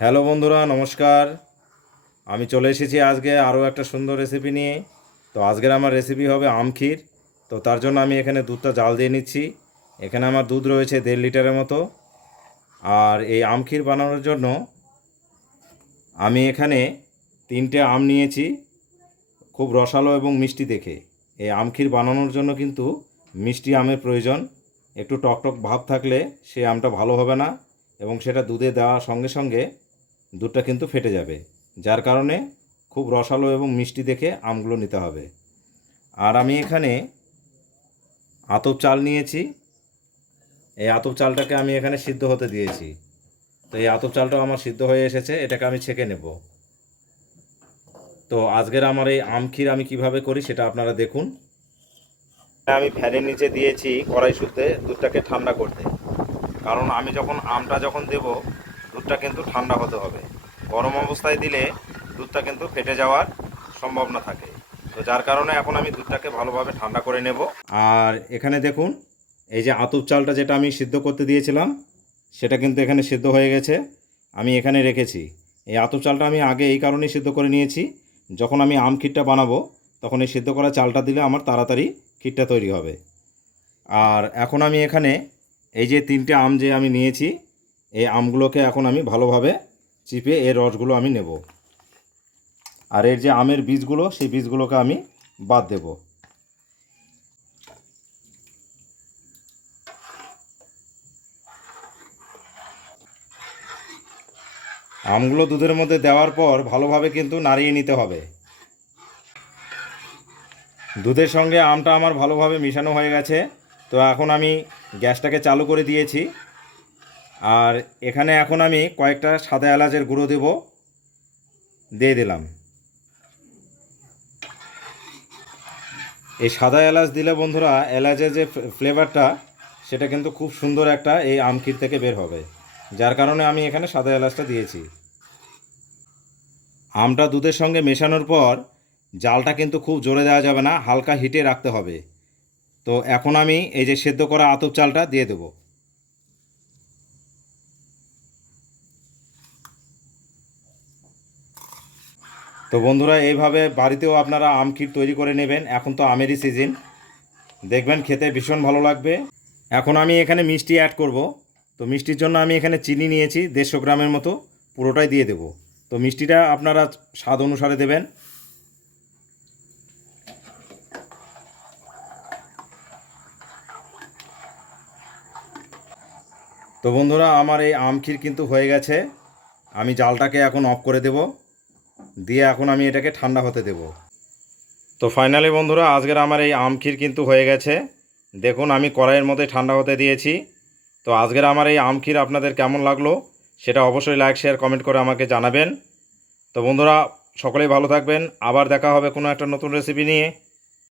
Hello বন্ধুরা, নমস্কার। আমি চলে এসেছি আজকে আরও একটা সুন্দর রেসিপি নিয়ে। তো আজকের আমার রেসিপি হবে আমক্ষীর তো তার জন্য আমি এখানে দুধটা জাল দিয়ে নিচ্ছি। এখানে আমার দুধ রয়েছে দেড় লিটারের মতো। আর এই আমক্ষীর বানানোর জন্য আমি এখানে তিনটে আম নিয়েছি, খুব রসালো এবং মিষ্টি দেখে। এই আমক্ষীর বানানোর জন্য কিন্তু মিষ্টি আমের প্রয়োজন। একটু টকটক ভাব থাকলে সেই আমটা ভালো হবে না এবং সেটা দুধে দেওয়ার সঙ্গে সঙ্গে দুধটা কিন্তু ফেটে যাবে, যার কারণে খুব রসালো এবং মিষ্টি দেখে আমগুলো নিতে হবে। আর আমি এখানে আতপ চাল নিয়েছি। এই আতপ চালটাকে আমি এখানে সিদ্ধ হতে দিয়েছি। তো এই আতপ চালটাও আমার সিদ্ধ হয়ে এসেছে, এটাকে আমি ছেঁকে নেব। তো আজকের আমার এই আম ক্ষীর আমি কীভাবে করি সেটা আপনারা দেখুন। আমি ফ্যানের নিচে দিয়েছি কড়াই শুদ্ধে দুধটাকে ঠান্ডা করতে। কারণ আমি যখন আমটা যখন দেব দুধটা কিন্তু ঠান্ডা হতে হবে। গরম অবস্থায় দিলে দুধটা কিন্তু ফেটে যাওয়ার সম্ভাবনা থাকে। তো যার কারণে এখন আমি দুধটাকে ভালোভাবে ঠান্ডা করে নেব। আর এখানে দেখুন, এই যে আতুপ চালটা যেটা আমি সিদ্ধ করতে দিয়েছিলাম, সেটা কিন্তু এখানে সিদ্ধ হয়ে গেছে। আমি এখানে রেখেছি। এই আতুপ চালটা আমি আগে এই কারণেই সিদ্ধ করে নিয়েছি। যখন আমি আম ক্ষীরটা বানাবো, তখন এই সিদ্ধ করা চালটা দিলে আমার তাড়াতাড়ি ক্ষীরটা তৈরি হবে। আর এখন আমি এখানে এই যে তিনটে আম যে আমি নিয়েছি এই আমগুলোকে এখন আমি ভালোভাবে চিপে এর রসগুলো আমি নেব। আর এর যে আমের বীজগুলো, সেই বীজগুলোকে আমি বাদ দেব। আমগুলো দুধের মধ্যে দেওয়ার পর ভালোভাবে কিন্তু নাড়িয়ে নিতে হবে। দুধের সঙ্গে আমটা আমার ভালোভাবে মিশানো হয়ে গেছে। তো এখন আমি গ্যাসটাকে চালু করে দিয়েছি। আর এখানে এখন আমি কয়েকটা সাদা এলাচের গুঁড়ো দেব। দিয়ে দিলাম। এই সাদা এলাচ দিলে বন্ধুরা এলাচের যে ফ্লেভারটা, সেটা কিন্তু খুব সুন্দর একটা এই আমখির থেকে বের হবে। যার কারণে আমি এখানে সাদা এলাচটা দিয়েছি। আমটা দুধের সঙ্গে মেশানোর পর জালটা কিন্তু খুব জোরে দেওয়া যাবে না, হালকা হিটে রাখতে হবে। তো এখন আমি এই যে সেদ্ধ করা আতপ চালটা দিয়ে দেব। তো বন্ধুরা, এইভাবে বাড়িতেও আপনারা আম ক্ষীর তৈরি করে নেবেন। এখন তো আমেরই সিজন দেখবেন খেতে ভীষণ ভালো লাগবে। এখন আমি এখানে মিষ্টি অ্যাড করব। তো মিষ্টির জন্য আমি এখানে চিনি নিয়েছি, দেড়শো গ্রামের মতো। পুরোটাই দিয়ে দেব। তো মিষ্টিটা আপনারা স্বাদ অনুসারে দেবেন। তো বন্ধুরা, আমার এই আম ক্ষীর কিন্তু হয়ে গেছে। আমি জালটাকে এখন অফ করে দেব। দিয়ে এখন আমি এটাকে ঠান্ডা হতে দেব। তো ফাইনালি বন্ধুরা, আজকের আমার এই আম ক্ষীর কিন্তু হয়ে গেছে। দেখুন, আমি কড়াইয়ের মধ্যে ঠান্ডা হতে দিয়েছি। তো আজকের আমার এই আম ক্ষীর আপনাদের কেমন লাগল সেটা অবশ্যই লাইক শেয়ার কমেন্ট করে আমাকে জানাবেন। তো বন্ধুরা, সকলেই ভালো থাকবেন। আবার দেখা হবে কোনো একটা নতুন রেসিপি নিয়ে।